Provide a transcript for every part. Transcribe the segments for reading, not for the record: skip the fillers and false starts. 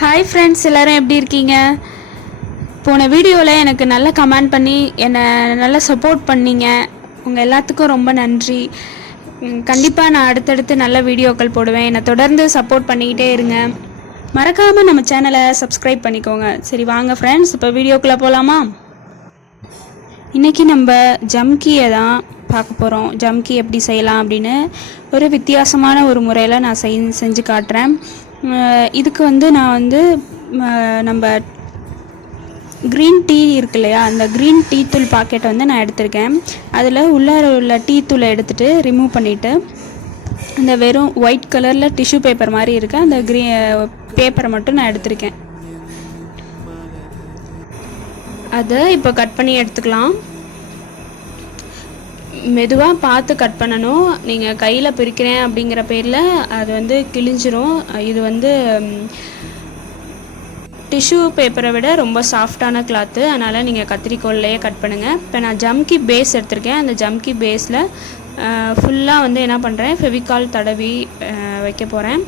Hi friends, எல்லோரும் எப்படி இருக்கீங்க? போன வீடியோவில் எனக்கு நல்ல கமெண்ட் பண்ணி என்னை நல்லா சப்போர்ட் பண்ணிங்க. உங்கள் எல்லாத்துக்கும் ரொம்ப நன்றி. கண்டிப்பாக நான் அடுத்தடுத்து நல்ல வீடியோக்கள் போடுவேன். என்னை தொடர்ந்து சப்போர்ட் பண்ணிக்கிட்டே இருங்க. மறக்காமல் நம்ம சேனலை சப்ஸ்கிரைப் பண்ணிக்கோங்க. சரி வாங்க ஃப்ரெண்ட்ஸ், இப்போ வீடியோக்குள்ளே போகலாமா? இன்றைக்கி நம்ம ஜம்கியை தான் பார்க்க போகிறோம். ஜம்கி எப்படி செய்யலாம் அப்படின்னு ஒரு வித்தியாசமான ஒரு முறையில் நான் செஞ்சு காட்டுறேன். இதுக்கு நான் நம்ம க்ரீன் டீ இருக்கு இல்லையா, அந்த க்ரீன் டீ தூள் பாக்கெட்டை நான் எடுத்திருக்கேன். அதில் உள்ள டீ தூளை எடுத்துகிட்டு ரிமூவ் பண்ணிவிட்டு அந்த வெறும் ஒயிட் கலரில் டிஷ்யூ பேப்பர் மாதிரி இருக்க அந்த பேப்பரை மட்டும் நான் எடுத்திருக்கேன். அதை இப்போ கட் பண்ணி எடுத்துக்கலாம். மெதுவாக பார்த்து கட் பண்ணணும். நீங்கள் கையில் பிரிக்கிறேன் அப்படிங்கிற பேரில் அது கிழிஞ்சிரும். இது டிஷ்யூ பேப்பரை விட ரொம்ப சாஃப்டான கிளாத்து, அதனால் நீங்கள் கத்திரிக்கோல்லையே கட் பண்ணுங்கள். இப்போ நான் ஜம்கி பேஸ் எடுத்திருக்கேன். அந்த ஜம்கி பேஸில் ஃபுல்லாக என்ன பண்ணுறேன், ஃபெவிகால் தடவி வைக்க போகிறேன்.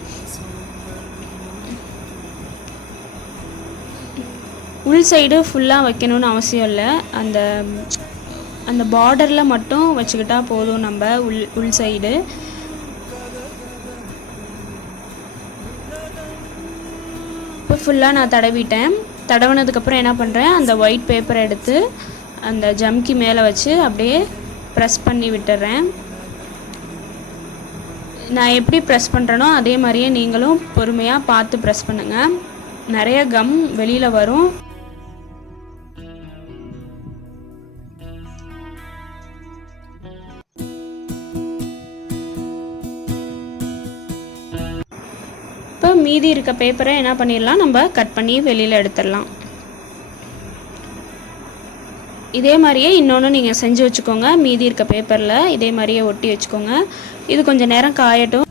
உள் சைடு ஃபுல்லாக வைக்கணும்னு அவசியம் இல்லை. அந்த பார்டரில் மட்டும் வச்சுக்கிட்டா போதும். நம்ம உள் சைடு இப்போ ஃபுல்லாக நான் தடவிட்டேன். தடவினதுக்கப்புறம் என்ன பண்ணுறேன், அந்த ஒயிட் பேப்பரை எடுத்து அந்த ஜம்கி மேலே வச்சு அப்படியே ப்ரெஸ் பண்ணி விட்டுறேன். நான் எப்படி ப்ரெஸ் பண்ணுறேனோ அதே மாதிரியே நீங்களும் பொறுமையாக பார்த்து ப்ரெஸ் பண்ணுங்கள். நிறைய கம் வெளியில் வரும். இப்போ மீதி இருக்க பேப்பரை என்ன பண்ணிடலாம், நம்ம கட் பண்ணி வெளியில் எடுத்துடலாம். இதே மாதிரியே இன்னொன்று நீங்கள் செஞ்சு வச்சுக்கோங்க. மீதி இருக்க பேப்பரில் இதே மாதிரியே ஒட்டி வச்சுக்கோங்க. இது கொஞ்சம் நேரம் காயட்டும்.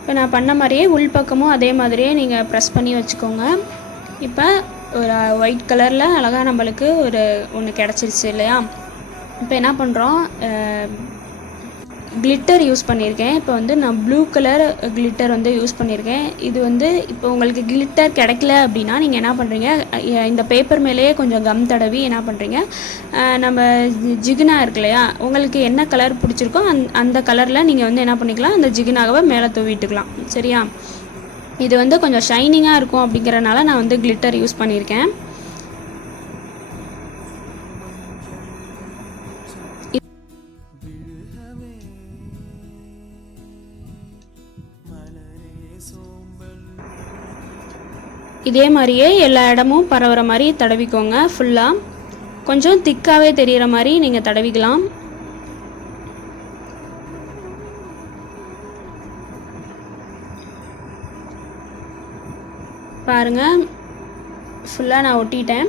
இப்போ நான் பண்ண மாதிரியே உள்பக்கமும் அதே மாதிரியே நீங்கள் ப்ரெஸ் பண்ணி வச்சுக்கோங்க. இப்போ ஒரு ஒயிட் கலரில் அழகாக நம்மளுக்கு ஒன்று கிடச்சிருச்சு இல்லையா? இப்போ என்ன பண்ணுறோம், கிளிட்டர் யூஸ் பண்ணியிருக்கேன். இப்போ நான் ப்ளூ கலர் கிளிட்டர் யூஸ் பண்ணியிருக்கேன். இது இப்போ உங்களுக்கு கிளிட்டர் கிடைக்கல அப்படின்னா நீங்கள் என்ன பண்ணுறீங்க, இந்த பேப்பர் மேலேயே கொஞ்சம் கம் தடவி என்ன பண்ணுறீங்க, நம்ம ஜிகினா இருக்கு இல்லையா, உங்களுக்கு என்ன கலர் பிடிச்சிருக்கோ அந்த கலரில் நீங்கள் என்ன பண்ணிக்கலாம், அந்த ஜிகினாவை மேலே தூவிட்டுக்கலாம். சரியா? இது கொஞ்சம் ஷைனிங்காக இருக்கும் அப்படிங்கிறனால நான் கிளிட்டர் யூஸ் பண்ணியிருக்கேன். இதே மாதிரியே எல்லா இடமும் பரவுற மாதிரி தடவிக்கோங்க. ஃபுல்லாக கொஞ்சம் திக்காகவே தெரிகிற மாதிரி நீங்கள் தடவிக்கலாம். பாருங்கள், ஃபுல்லாக நான் ஒட்டிட்டேன்.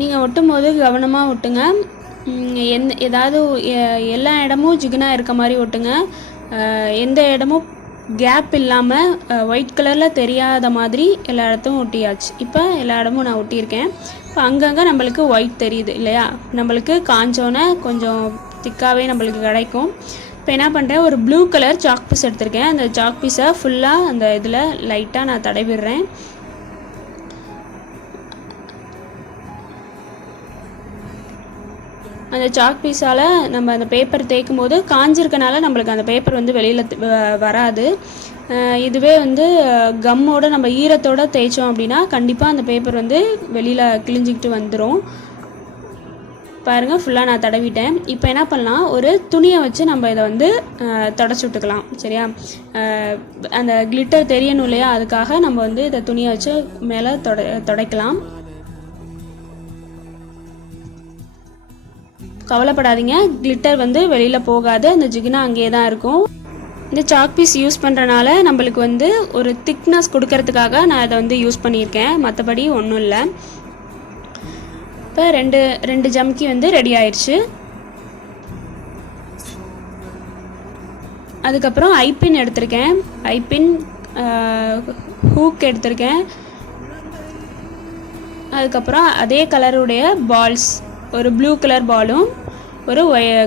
நீங்கள் ஒட்டும் போது கவனமாக ஒட்டுங்க. ஏதாவது எல்லா இடமும் ஜிகினா இருக்க மாதிரி ஒட்டுங்க. எந்த இடமும் கேப் இல்லாமல் ஒயிட் கலரில் தெரியாத மாதிரி எல்லா இடத்தையும் ஒட்டியாச்சு. இப்போ எல்லா இடமும் நான் ஒட்டியிருக்கேன். இப்போ அங்கங்கே நம்மளுக்கு ஒயிட் தெரியுது இல்லையா, நம்மளுக்கு காஞ்சோன்னே கொஞ்சம் திக்காகவே நம்மளுக்கு கிடைக்கும். இப்போ என்ன பண்ணுறேன், ஒரு ப்ளூ கலர் சாக் பீஸ் எடுத்திருக்கேன். அந்த சாக் பீஸை ஃபுல்லாக அந்த இதில் லைட்டாக நான் தடவிடுறேன். அந்த சாக் பீஸால் நம்ம அந்த பேப்பர் தேய்க்கும் போது காஞ்சிருக்கனால நம்மளுக்கு அந்த பேப்பர் வெளியில் வராது. இதுவே கம்மோட நம்ம ஈரத்தோடு தேய்ச்சோம் அப்படின்னா கண்டிப்பாக அந்த பேப்பர் வெளியில் கிழிஞ்சிக்கிட்டு வந்துடும். பாருங்கள், ஃபுல்லாக நான் தடவிட்டேன். இப்போ என்ன பண்ணலாம், ஒரு துணியை வச்சு நம்ம இதை தொடச்சி விட்டுக்கலாம். சரியா? அந்த கிளிட்டர் தெரியணும் இல்லையா, அதுக்காக நம்ம இதை துணியை வச்சு மேலே துடைக்கலாம். கவலைப்படாதீங்க, கிளிட்டர் வெளியில் போகாது. அந்த ஜிகினா அங்கேயே தான் இருக்கும். இந்த சாக் பீஸ் யூஸ் பண்ணுறனால நம்மளுக்கு ஒரு திக்னஸ் கொடுக்கறதுக்காக நான் இதை யூஸ் பண்ணியிருக்கேன். மற்றபடி ஒன்றும் இல்லை. இப்போ ரெண்டு ஜம்கி ரெடி ஆயிடுச்சு. அதுக்கப்புறம் ஐபின் எடுத்திருக்கேன். ஐபின் ஹூக் எடுத்திருக்கேன். அதுக்கப்புறம் அதே கலருடைய பால்ஸ், ஒரு ப்ளூ கலர் பாலும் ஒரு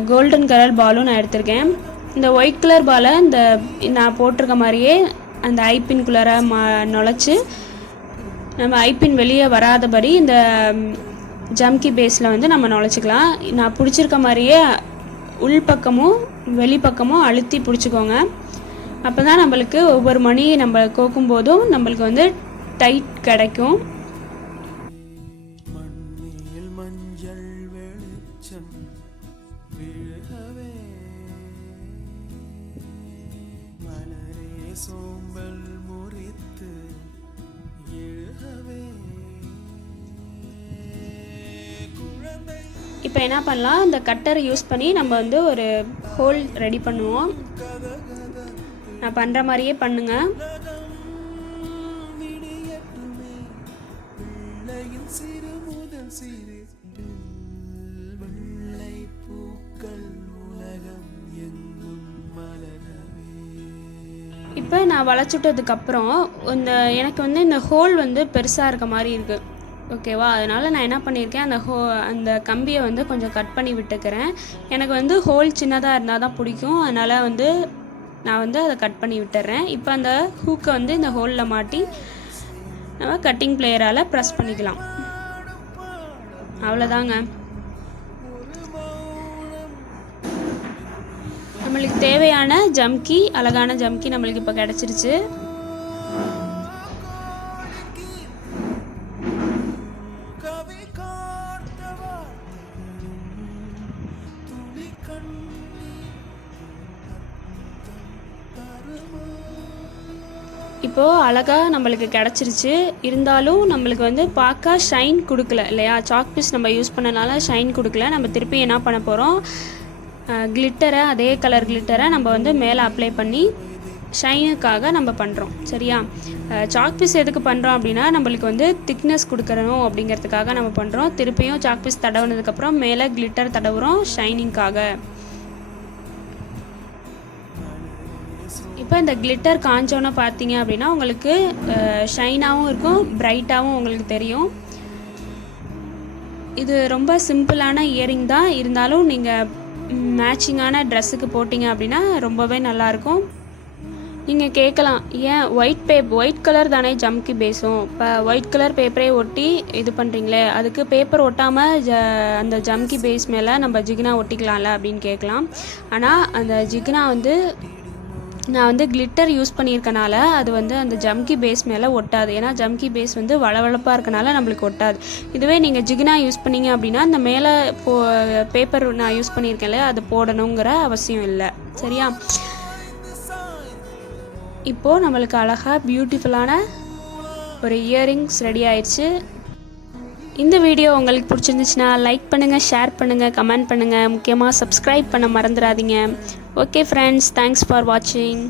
கோல்டன் கலர் பாலும் நான் எடுத்திருக்கேன். இந்த ஒயிட் கலர் பாலை இந்த நான் போட்டிருக்க மாதிரியே அந்த ஐப்பின்குள்ளார நுழைச்சி நம்ம ஐப்பின் வெளியே வராதபடி இந்த ஜம்கி பேஸில் வந்து நம்ம நுழைச்சிக்கலாம். நான் பிடிச்சிருக்க மாதிரியே உள்பக்கமும் வெளிப்பக்கமும் அழுத்தி பிடிச்சிக்கோங்க. அப்போ தான் நம்மளுக்கு ஒவ்வொரு மணி நம்ம கோக்கும் போதும் நம்மளுக்கு வந்து டைட் கிடைக்கும். இப்போ என்ன பண்ணலாம், இந்த கட்டரை யூஸ் பண்ணி நம்ம வந்து ஒரு ஹோல் ரெடி பண்ணுவோம். நான் பண்ணுற மாதிரியே பண்ணுங்க. இப்போ நான் வளைச்சுட்டதுக்கப்புறம் எனக்கு வந்து இந்த ஹோல் வந்து பெருசாக இருக்க மாதிரி இருக்குது, ஓகேவா? அதனால் நான் என்ன பண்ணியிருக்கேன், அந்த கம்பியை வந்து கொஞ்சம் கட் பண்ணி விட்டுக்கிறேன். எனக்கு வந்து ஹோல் சின்னதாக இருந்தால் தான் பிடிக்கும், அதனால் வந்து நான் வந்து அதை கட் பண்ணி விட்டுறேன். இப்போ அந்த ஹூக்கை வந்து இந்த ஹோலில் மாட்டி நம்ம கட்டிங் பிளேயரால் ப்ரெஸ் பண்ணிக்கலாம். அவ்வளோதாங்க. நம்மளுக்கு தேவையான ஜம்கி, அழகான ஜம்கி நம்மளுக்கு இப்போ கிடச்சிருச்சு. இப்போது அழகாக நம்மளுக்கு கிடச்சிருச்சு. இருந்தாலும் நம்மளுக்கு வந்து பார்க்க ஷைன் கொடுக்கல இல்லையா? சாக் பீஸ் நம்ம யூஸ் பண்ணனால ஷைன் கொடுக்கல. நம்ம திருப்பி என்ன பண்ண போகிறோம், கிளிட்டரை, அதே கலர் கிளிட்டரை நம்ம வந்து மேலே அப்ளை பண்ணி ஷைனுக்காக நம்ம பண்ணுறோம். சரியா? சாக் பீஸ் எதுக்கு பண்ணுறோம் அப்படின்னா, நம்மளுக்கு வந்து திக்னஸ் கொடுக்கணும் அப்படிங்கிறதுக்காக நம்ம பண்ணுறோம். திருப்பியும் சாக் பீஸ் தடவுனதுக்கப்புறம் மேலே கிளிட்டர் தடவுறோம் ஷைனிங்காக. இப்போ இந்த கிளிட்டர் காஞ்சோன்னு பார்த்தீங்க அப்படின்னா உங்களுக்கு ஷைனாகவும் இருக்கும், பிரைட்டாகவும் உங்களுக்கு தெரியும். இது ரொம்ப சிம்பிளான இயரிங் தான், இருந்தாலும் நீங்கள் மேட்சிங்கான ட்ரெஸ்ஸுக்கு போட்டிங்க அப்படின்னா ரொம்பவே நல்லாயிருக்கும். நீங்கள் கேட்கலாம், ஏன் ஒயிட் கலர் தானே ஜம்கி பேஸும், இப்போ ஒயிட் கலர் பேப்பரே ஒட்டி இது பண்ணுறீங்களே, அதுக்கு பேப்பர் ஒட்டாமல் அந்த ஜம்கி பேஸ் மேலே நம்ம ஜிகினா ஒட்டிக்கலாம்ல அப்படின்னு கேட்கலாம். ஆனால் அந்த ஜிகினா வந்து நான் வந்து கிளிட்டர் யூஸ் பண்ணியிருக்கனால அது வந்து அந்த ஜம்கி பேஸ் மேலே ஒட்டாது. ஏன்னா ஜம்கி பேஸ் வந்து வளவளப்பாக இருக்கனால நம்மளுக்கு ஒட்டாது. இதுவே நீங்கள் ஜிகினா யூஸ் பண்ணிங்க அப்படின்னா அந்த மேலே பேப்பர் நான் யூஸ் பண்ணியிருக்கேன்ல அது போடணுங்கிற அவசியம் இல்லை. சரியா? இப்போது நம்மளுக்கு அழகாக பியூட்டிஃபுல்லான ஒரு இயரிங்ஸ் ரெடி ஆயிடுச்சு. இந்த வீடியோ உங்களுக்கு பிடிச்சிருந்துச்சுன்னா லைக் பண்ணுங்கள், ஷேர் பண்ணுங்கள், கமெண்ட் பண்ணுங்கள், முக்கியமாக சப்ஸ்கிரைப் பண்ண மறந்துடாதீங்க. ஓகே ஃப்ரெண்ட்ஸ், தேங்க்ஸ் ஃபார் வாட்சிங்.